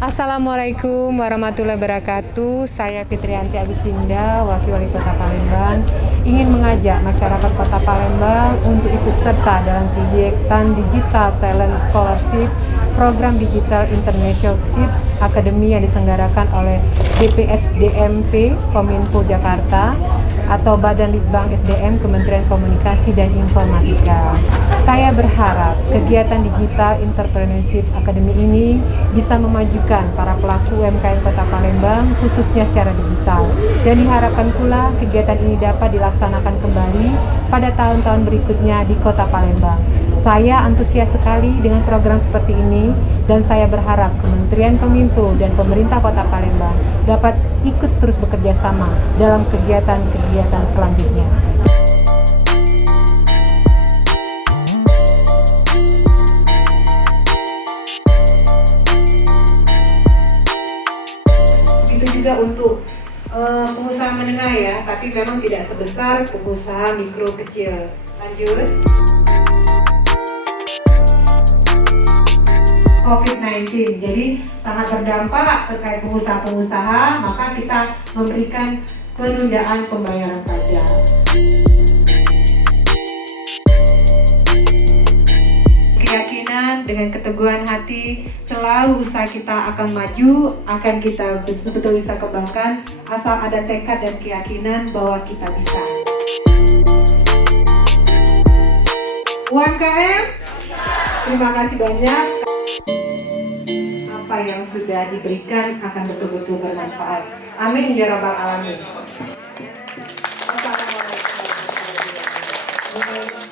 Assalamualaikum warahmatullahi wabarakatuh. Saya Fitrianti Agustinda, Wakil Wali Kota Palembang, ingin mengajak masyarakat Kota Palembang untuk ikut serta dalam kegiatan Digital Talent Scholarship, program Digital Internationalship Academy yang diselenggarakan oleh BPSDMP Kominfo Jakarta atau Badan Litbang SDM Kementerian Komunikasi dan Informatika. Saya berharap kegiatan Digital Entrepreneurship Academy ini bisa memajukan para pelaku UMKM Kota Palembang khususnya secara digital, dan diharapkan pula kegiatan ini dapat dilaksanakan kembali pada tahun-tahun berikutnya di Kota Palembang. Saya antusias sekali dengan program seperti ini dan saya berharap Kementerian Kominfo dan pemerintah Kota Palembang dapat ikut terus bekerja sama dalam kegiatan-kegiatan selanjutnya. Itu juga untuk pengusaha menengah ya, tapi memang tidak sebesar pengusaha mikro kecil. Lanjut. COVID-19, jadi sangat berdampak terkait pengusaha-pengusaha, maka kita memberikan penundaan pembayaran pajak. Keyakinan dengan keteguhan hati, selalu usaha kita akan maju, akan kita betul-betul bisa kembangkan, asal ada tekad dan keyakinan bahwa kita bisa. UMKM, terima kasih banyak. Apa yang sudah diberikan akan betul-betul bermanfaat. Amin ya rabbal alamin. Assalamualaikum warahmatullahi wabarakatuh.